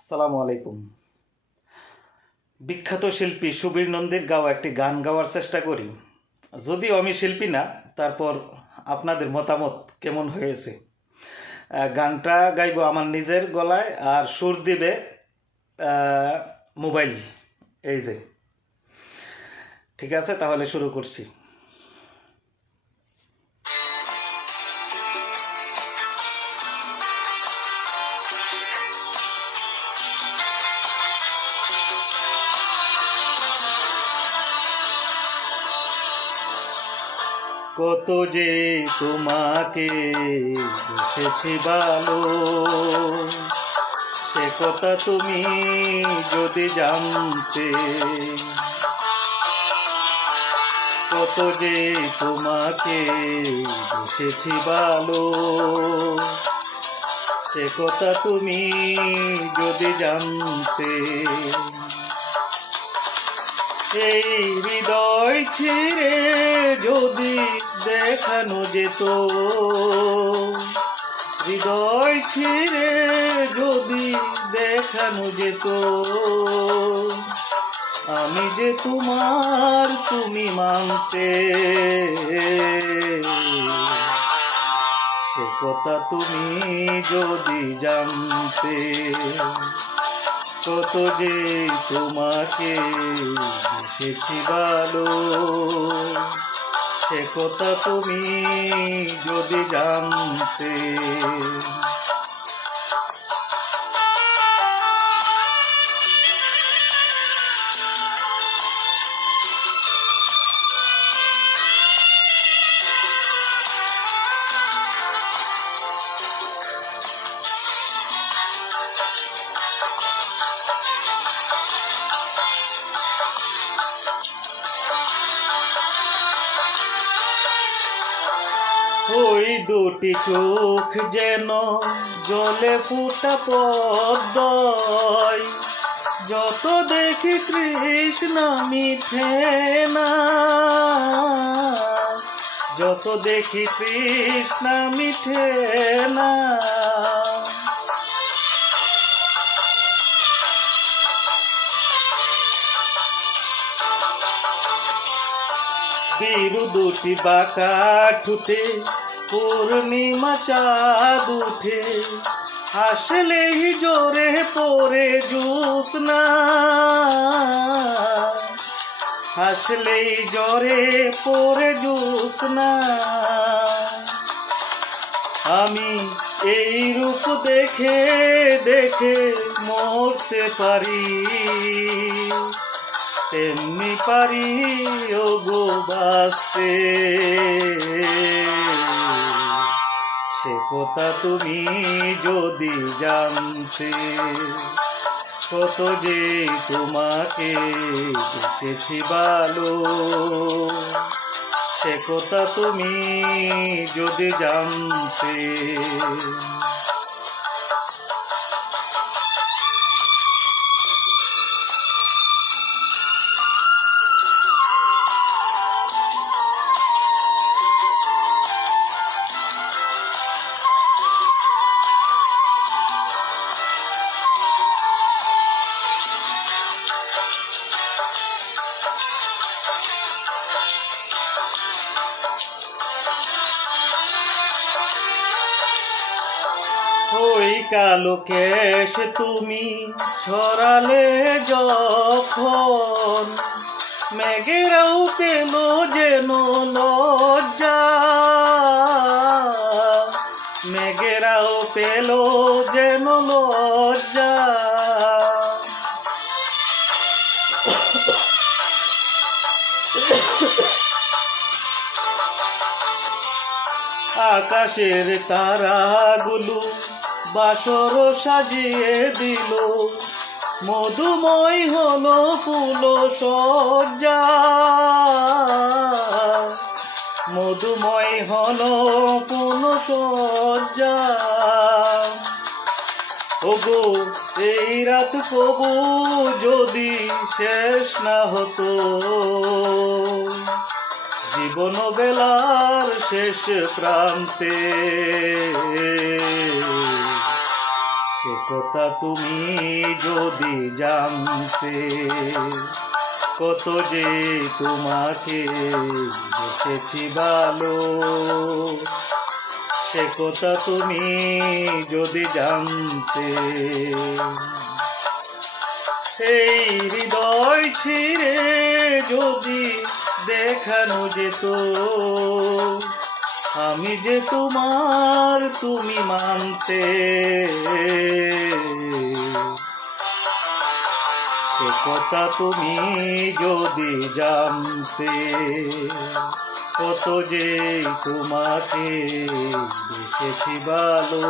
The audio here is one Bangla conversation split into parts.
আসসালামু আলাইকুম। বিখ্যাত শিল্পী সুবীর নন্দীর গাওয়া একটি গান গাওয়ার চেষ্টা করি। যদিও আমি শিল্পী না, তারপর আপনাদের মতামত কেমন হয়েছে। গানটা গাইব আমার নিজের গলায়, আর সুর দিবে মোবাইল। এই যে, ঠিক আছে, তাহলে শুরু করছি। কত যে তোমাকে বসেছি ভালো, সে কথা তুমি যদি জানতে। কত যে তোমাকে বসেছি ভালো, সে কথা তুমি যদি জানতে। এই হৃদয় ছিঁড়ে যদি দেখানো যেত, হৃদয় ছিঁড়ে যদি দেখানো যেত, আমি যে তোমার তুমি মানতে। সে কথা তুমি যদি জানতে। কত যে তোমাকে বসেছি ভালো, সে কথা তুমি যদি জানতে। ওই দুটি চোখ যেন জলে ফুটা পদ্ময়, যত দেখি তৃষ্ণা মিঠে না, যত দেখি তৃষ্ণা মিঠে না। বিরু দুটি বাঁকা ঠুটে পূর্ণিমা চাঁদ উঠে, হাসলেই জোরে পড়ে জ্যোৎস্না, হাসলেই জোরে পড়ে জ্যোৎস্না। আমি এই রূপ দেখে দেখে মরতে পারি, তেমনি পারি ওগো বাঁচতে। সে কথা তুমি যদি জানতে। কত যে তোমাকে বসেছি ভালো, সে কথা তুমি যদি জানতে। ওই কালো কেশ তুমি ছড়ালে যখন, মেঘেরাও পেল যেন লজ্জা, মেঘেরাও পেল যেন লজ্জা। আকাশের তারাগুলো বাসর সাজিয়ে দিল, মধুময় হলো ফুল সজ্জা, মধুময় হলো ফুল সজ্জা। ওগো এই রাত কবু যদি শেষ না হতো, জীবন বেলার শেষ প্রান্তে। সে কথা তুমি যদি জানতে, কত যে তোমাকে বেসেছি ভালো। সে কথা তুমি যদি জানতে, এই হৃদয় ছিঁড়ে যদি দেখানো যেত আমি যে তোমার, তুমি মানতে। সে কথা তুমি যদি জানতে, কত যে তোমাকে বেসেছি ভালো।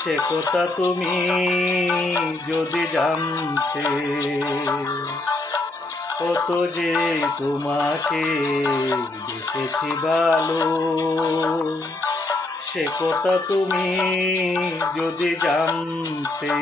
সে কথা তুমি যদি জানতে, কত যে তোমাকে বেসেছি ভালো। সে কথা তুমি যদি জানতে।